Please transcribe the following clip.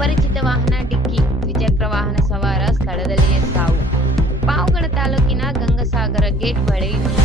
ಅಪರಿಚಿತ ವಾಹನ ಡಿಕ್ಕಿ, ದ್ವಿಚಕ್ರ ವಾಹನ ಸವಾರ ಸ್ಥಳದಲ್ಲಿಯೇ ಸಾವು. ಪಾವಗಡ ತಾಲೂಕಿನ ಗಂಗಸಾಗರ ಗೇಟ್ ಬಳಿ